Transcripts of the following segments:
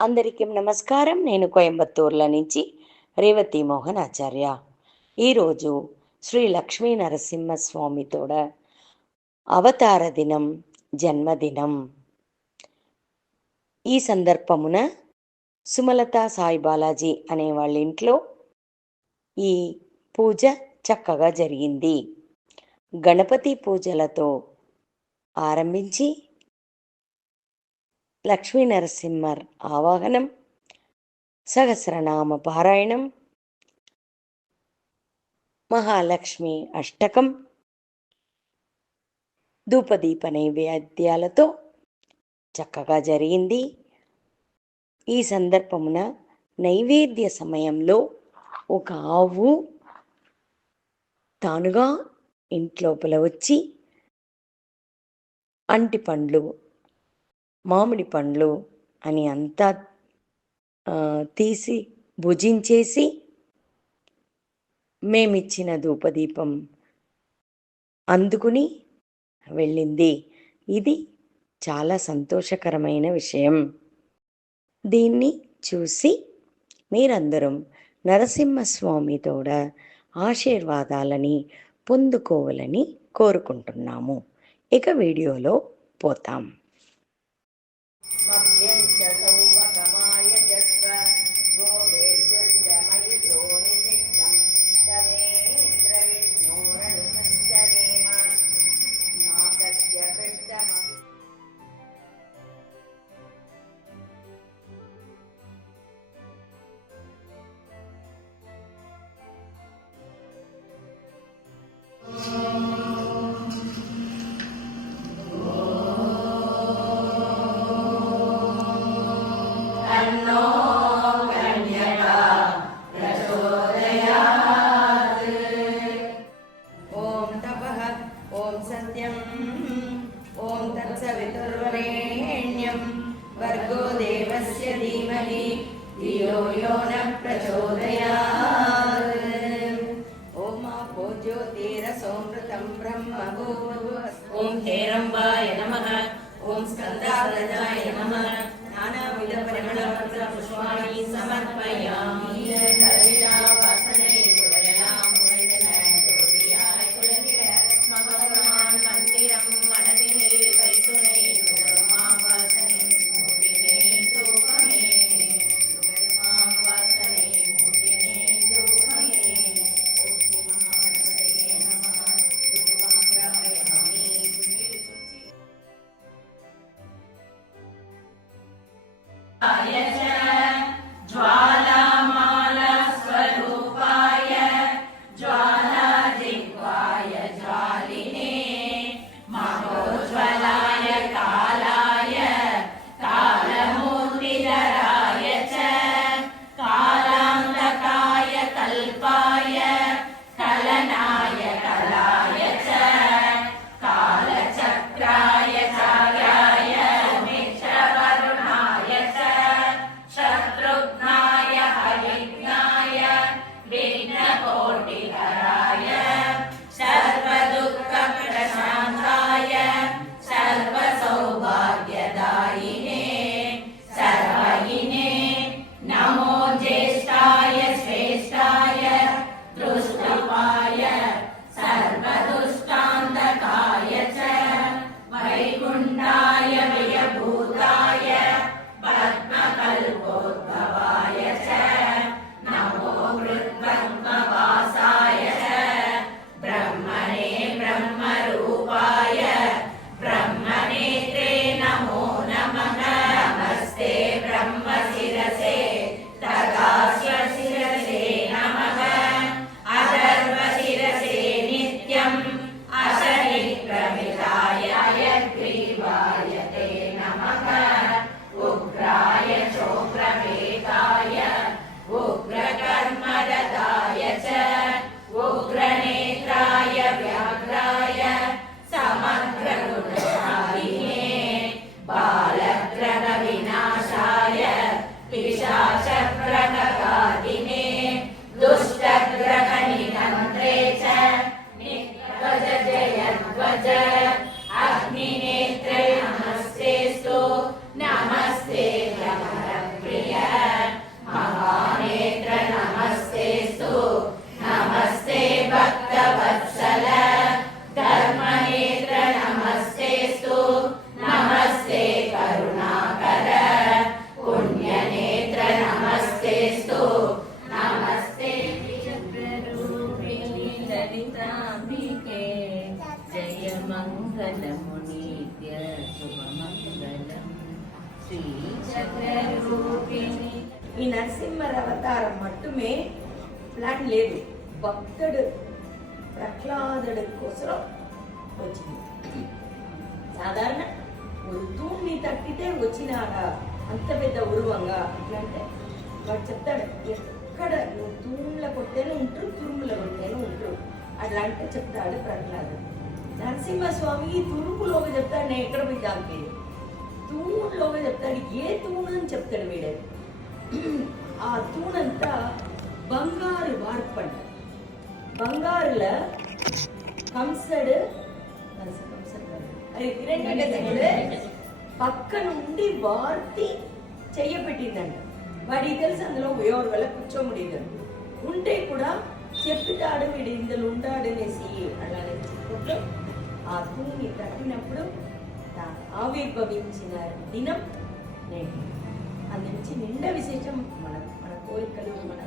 అందరికీ నమస్కారం. నేను కోయంబత్తూర్‌లో నుంచి రేవతి మోహన్ ఆచార్య. ఈరోజు శ్రీ లక్ష్మీ నరసింహస్వామి తోడ అవతార దినం, జన్మదినం. ఈ సందర్భమున సుమలత సాయి బాలాజీ అనే వాళ్ళ ఇంట్లో ఈ పూజ చక్కగా జరిగింది. గణపతి పూజలతో ఆరంభించి లక్ష్మీ నరసింహర్ ఆవాహనం, సహస్రనామ పారాయణం, మహాలక్ష్మి అష్టకం, ధూపదీప నైవేద్యాలతో చక్కగా జరిగింది. ఈ సందర్భమున నైవేద్య సమయంలో ఒక ఆవు తానుగా ఇంట్లోపల వచ్చి అంటి పండ్లు, మామిడి పండ్లు అని అంతా తీసి భుజించేసి మేమిచ్చిన ధూపదీపం అందుకుని వెళ్ళింది. ఇది చాలా సంతోషకరమైన విషయం. దీన్ని చూసి మీరందరూ నరసింహస్వామి తోడ ఆశీర్వాదాలని పొందుకోవాలని కోరుకుంటున్నాము. ఇక వీడియోలో పోతాం. ఓం తత్సవితుర్వరేణ్యం భర్గో దేవస్య ధీమహి ధియో యో న ప్రచోదయాత్. ఓం ఆపో జ్యోతిరసోమృతం బ్రహ్మ భూర్భువస్సు. ఓం హేరంబాయ నమః. ఓం స్కందాగ్రజాయ నమః. నానావిధ పరిమళ పత్ర పుష్పాణి సమర్పయామి. ఈ నరసింహర్ అవతారం మట్టుమే ప్లాన్ లేదు. భక్తుడు ప్రహ్లాదుడి కోసం వచ్చింది. సాధారణ ஒரு తూణ్ణి తట్టితే వచ్చినాడా అంత పెద్ద ఉరువంగా అట్లంటే వాడు చెప్తాడు, ఎక్కడ నువ్వు తూణ్ల కొట్టేనే ఉంటారు, తురుముల కొట్టేనే ఉంటారు అట్లా అంటే చెప్తాడు ప్రహ్లాదుడు. నరసింహస్వామి తురుములోగా చెప్తాడు, నేను ఎక్కడ పోయి దానిపేరు తూణులోగా చెప్తాడు. ఏ తూణు అని చెప్తాడు వీడే. ఆ తూణంతా బంగారు వార్పంట. బంగారుల కంసడు అది హిరణ్యకశిపుడు పక్క నుండి వార్తి చెయ్యబెట్టిందంట. వాడికి తెలుసు అందులో ఎవరి వల్ల కూర్చోముడిదాడు ఉంటే కూడా చెప్తాడు వీడు ఇందులో ఉంటాడనేసి అలానే చెప్పుకుంటూ ఆ తూణి తట్టినప్పుడు ఆవిర్భవించిన దినం నేటి. అందుంచి నిండా విశేషం మన మన కోరికలు, మన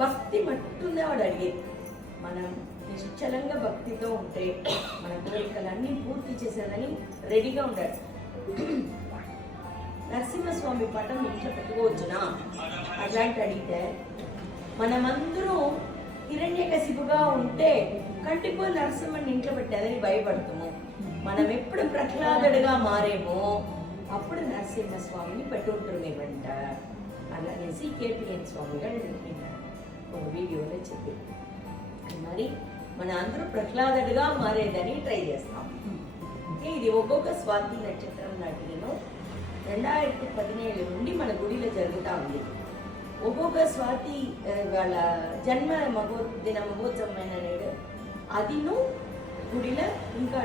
భక్తి మట్టుందే వాడు అడిగేది. మనం నిశ్చలంగా భక్తితో ఉంటే మన కోరికలన్నీ పూర్తి చేసేదని రెడీగా ఉంటాడు. నరసింహస్వామి పటం ఇంట్లో పెట్టుకోవచ్చునా అట్లాంటి అడిగితే, మనమందరూ హిరణ్యకశిపుగా ఉంటే కంటిపోయి నరసింహని ఇంట్లో పెట్టేదని భయపడతాము. మనం ఎప్పుడు ప్రహ్లాదుడిగా మారేమో అప్పుడు నరసింహస్వామిని పెట్టుంటారు మీ వెంట అలానేసి కేపీఎన్ స్వామి గారు ఒక వీడియోలో చెప్పి, మరి మన అందరూ ప్రహ్లాదుడిగా మారేదని ట్రై చేస్తాం. ఇది ఒక్కొక్క స్వాతి నక్షత్రం నాటిను 2017 నుండి మన గుడిలో జరుగుతూ ఉంది. ఒక్కొక్క స్వాతి వాళ్ళ జన్మ దిన మహోత్సవమైన నేడు అదిను గుడిలో ఇంకా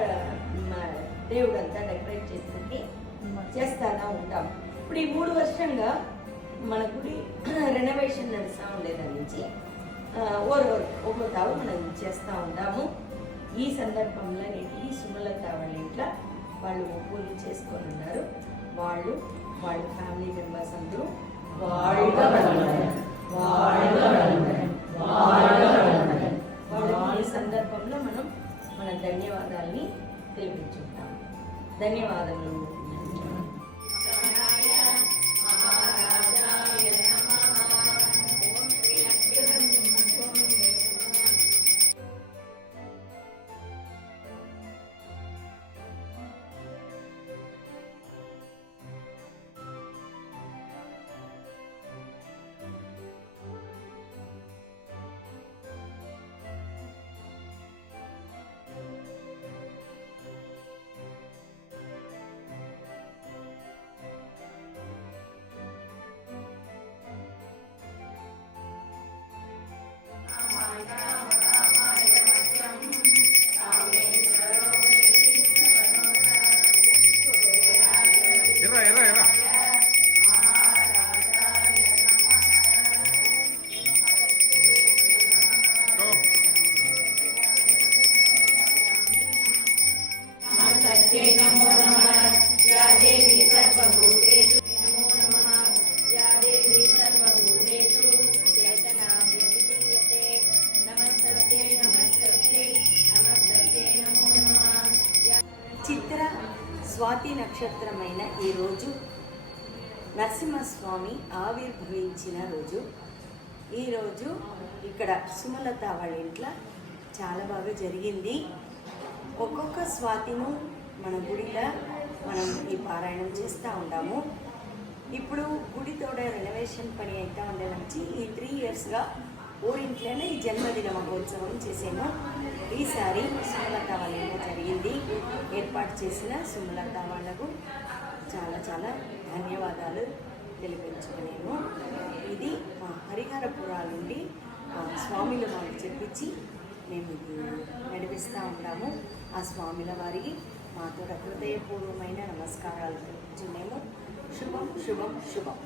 దేవుడంతా డెకరేట్ చేసి చేస్తానా ఉంటాం. ఇప్పుడు ఈ 3 వర్షంగా మన గుడి రెనోవేషన్ నడుస్తూ ఉండేదాని నుంచి ఒక్కో తావు మనం చేస్తూ ఉంటాము. ఈ సందర్భంలో నేటికి సుమలత వాళ్ళ ఇంట్లో వాళ్ళు పూజ చేసుకొని ఉన్నారు. వాళ్ళు వాళ్ళ ఫ్యామిలీ మెంబర్స్ అందరూ ఈ సందర్భంలో మనం మన ధన్యవాదాలని తెలిపించుకుంటాం. ధన్యవాదములు. नमो नमः या देवी सर्वभूतेषु नमो नमः या देवी सर्वभूतेषु चेतना व्यतिलीयते नमस्ते नमस्ते नमस्ते नमो नमः చిత్ర స్వాతి నక్షత్రమైన ఈ రోజు నరసింహస్వామి ఆవిర్భవించిన రోజు. ఈరోజు ఇక్కడ సుమలత వాళ్ళ ఇంట్లో చాలా బాగా జరిగింది. ఒక్కొక్క స్వాతిను మన గుడిలో మనం ఈ పారాయణం చేస్తూ ఉంటాము. ఇప్పుడు గుడి తోడ రెనోవేషన్ పని అయితే ఉండే నుంచి ఈ 3 ఇయర్స్గా ఊరింట్లోనే ఈ జన్మదిన మహోత్సవం చేసాము. ఈసారి సుమలత వాళ్ళ ఇంట్లో జరిగింది. ఏర్పాటు చేసిన సుమలత వాళ్ళకు చాలా చాలా ధన్యవాదాలు తెలిపించుకునేము. ఇది మా హరిహరపురాల నుండి స్వామిల వారు చెప్పించి మేము ఇది నడిపిస్తూ ఉంటాము. ఆ స్వామిల వారికి మాతో హృదయపూర్వమైన నమస్కారాలు తెలుపుతున్నాము. శుభం శుభం శుభం.